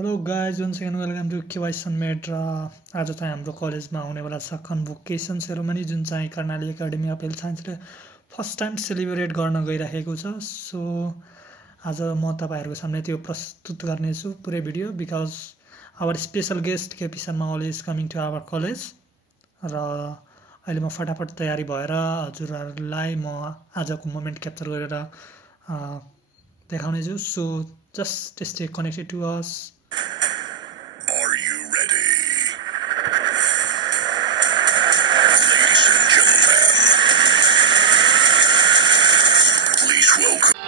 Hello guys once again welcome to केवाई सनमेट र आज चाहिँ हाम्रो कलेजमा हुनेवाला छ कन्भोकेसन सेरोमनी जुन चाहिँ कर्णाली एकाडेमी अफ हेल्थ साइन्सले फर्स्ट टाइम सेलिब्रेट गर्न गइरहेको छ। सो आज म तपाईहरुको सामने त्यो प्रस्तुत गर्नेछु पुरै video because our special guest KP Sharma Oli is coming to our college र अहिले म फटाफट तयारी भएर हजुरहरुलाई म आजको मोमेन्ट क्याप्चर गरेर देखाउने छु। So just stay connected to us. Are you ready? Ladies and gentlemen, please welcome.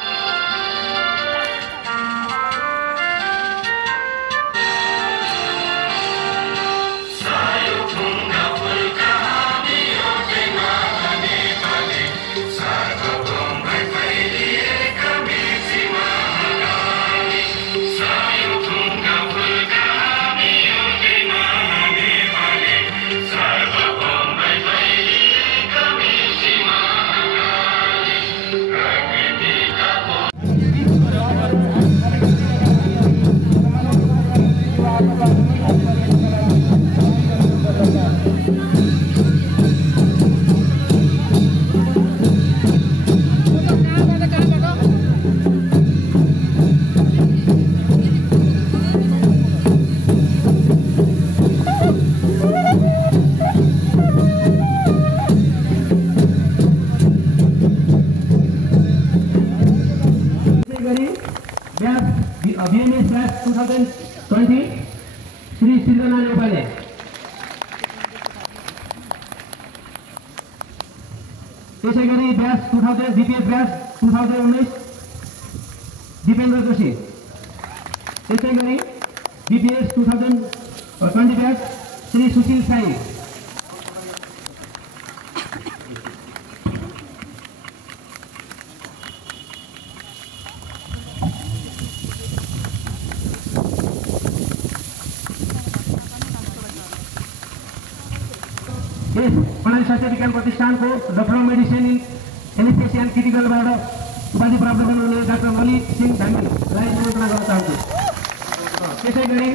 BMS Batch 2020 Sri Sildana Nepali. त्यसै गरी batch 2000 DPS batch 2019 Dipendra Joshi. त्यसै गरी DPS 2020 ब्याच श्री सुशील साई। प्रणाली स्वास्थ्य विज्ञान प्रतिष्ठानको डक्टर मेडिसिन एनेस्थेसिया एन्ड क्रिटिकलबाट उपाधि प्राप्त गर्नुहुने डाक्टर ललित सिंह धामीलाई निमन्त्रणा गर्न चाहन्छु। त्यसै गरी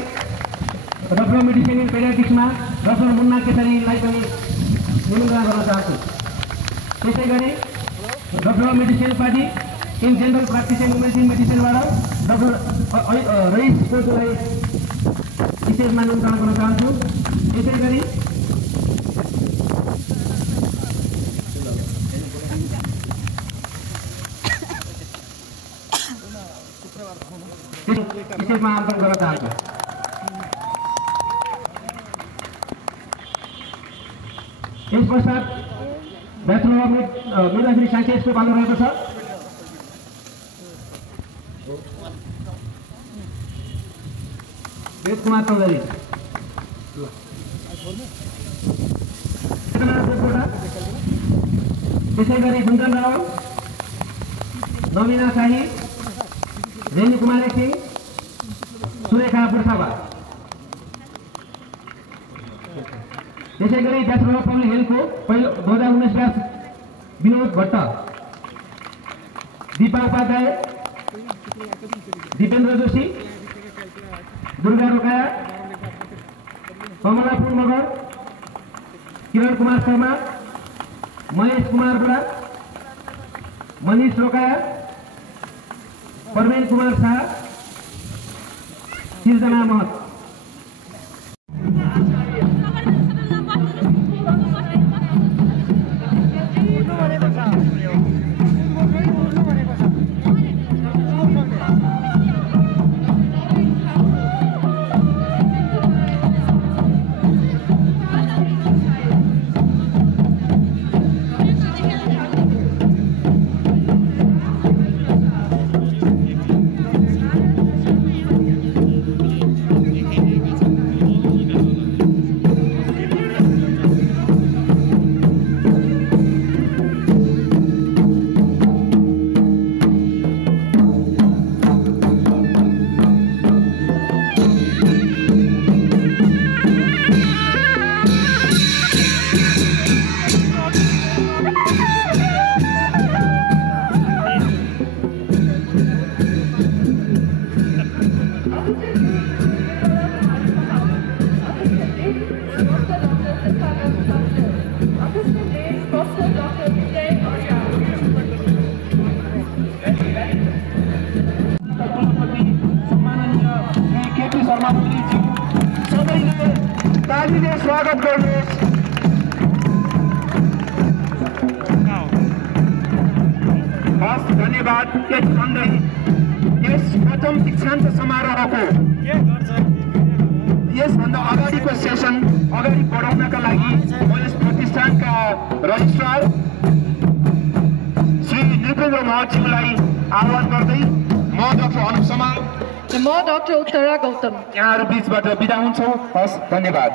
डक्टर मेडिसिन इन पेडियाट्रिक्समा डक्टर मुन्ना केसरीलाई पनि निमन्त्रणा गर्न चाहन्छु। त्यसै गरी doctor medicine party in general practice and emergency मेडिसिनबाट डक्टर रईस कोचलाई स्टेजमा निमन्त्रणा गर्न चाहन्छु। त्यसै गरी स्टेजमा आमन्त्रण गर्न चाहन्छु। यस पश्चात ब्याचलर अफ मिडवाइफरी साइन्सेसको पालो रहेको छ। वेद कुमार चौधरी। त्यसै गरी गुन्जन रावल, नवीना शाही, रेणु कुमारी सिंह, सुरेखा बुर्खाबा। त्यसै गरी ब्याचलर अफ पब्लिक हेल्थको 2019 ब्याच विनोद भट्ट, दीपा उपाध्याय, दिपेन्द्र जोशी, दुर्गा रोकाया, कमलापुर मगर, किरण कुमार शर्मा, महेश कुमार बुढा, मनीष रोकाया, परमेन कुमार शाह, सिर्जना महत। तालीले स्वागत गर्नुहोस्। हस् धन्यवाद। यसभन्दै यस प्रथम दीक्षान्त समारोहको यसभन्दा अगाडिको सेसन अगाडि बढाउनका लागि म यस प्रतिष्ठानका रजिस्ट्रार श्री नृपेन्द्र महर्जीलाई आह्वान गर्दै म डाक्टर अनुप समाल म डाक्टर उत्तरा गौतम यहाँहरू बीचबाट बिदा हुन्छौँ। हस् धन्यवाद।